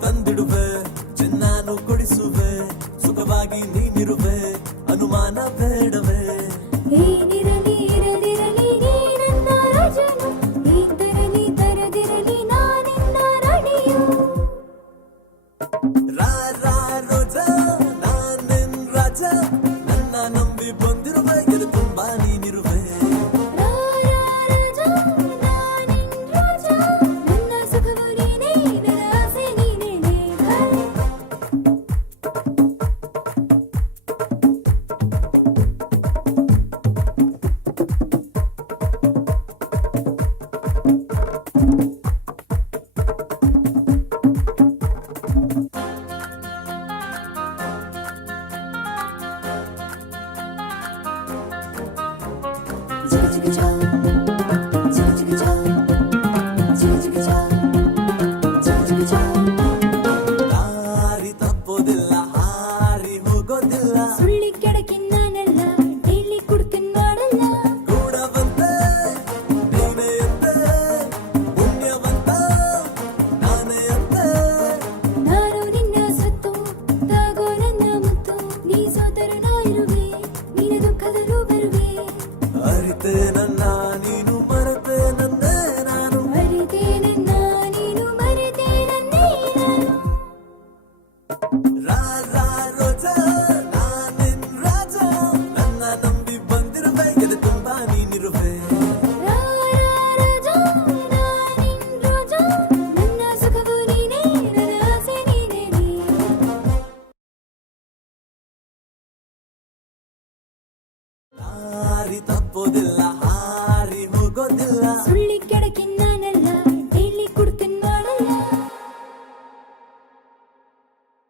ತಂದಿಡುವೆ ಚಿನ್ನಾನು ಕೊಡಿಸುವೆ ಸುಖವಾಗಿ ನೀನಿರುವೆ ಅನುಮಾನ ಬೇಡವೇ ಏನಿರಲಿ ಇರದಿರಲಿ ನೀ ನನ್ನ ರಾಜನು ಇದ್ದರಲಿ ತರದಿರಲಿ ನಾನಿನ್ನ ರಾಣಿಯು ರೋಜಾ ನಾನಿನ್ ರಾಜ ನನ್ನ ನಂಬಿ ಬಂದಿರುವೆ ಎದು ತುಂಬಾ ನೀನಿರುವೆ ದಾರಿ ತಪ್ಪೋದಿಲ್ಲ ಹಾರಿ ಹೋಗೋದಿಲ್ಲ ಸುಳ್ಳಿ ಕೆಡಕಿನ್ನಲ್ಲ ಡೈಲಿ ಕುಡ್ಕಿನ್ ಮಾಡಲ್ಲ ಗೂಢವಂತೆ ನೀನೇ ಅಂತೆ ಪುಣ್ಯವಂತ ನಾನೇ ಅಂತೆ ನಾನು ನಿನ್ನ ಸತ್ತು ತಾಗೋ ನನ್ನ ಮುತ್ತು ನೀ ಸೋದರು ನಾ ಇರುವೆ ನಿನ್ನ ದುಃಖದಲ್ಲೂ ಬರುವೆ ಅರಿತೆ ನನ್ನ ನೀನು ಮರೆತೆ ನನ್ನೇ ನಾನು ಮರೆತೆ ನನ್ನ ನೀನು ಮರೆತೆ ನನ್ನೇ ನಾನು ರೋಜಾ ನಾನಿನ್ ರಾಜ ನನ್ನ ನಂಬಿ ಬಂದಿರುವೆ ಎದೆ ತುಂಬಾ ನೀನಿರುವೆ ರಾಜ ನಾನಿನ್ ರೋಜಾ ನನ್ನ ಸುಖವು ನೀನೇ ನನ್ನ ಆಸೆ ನೀನೇ ದಾರಿ ತಪ್ಪೋದಿಲ್ಲ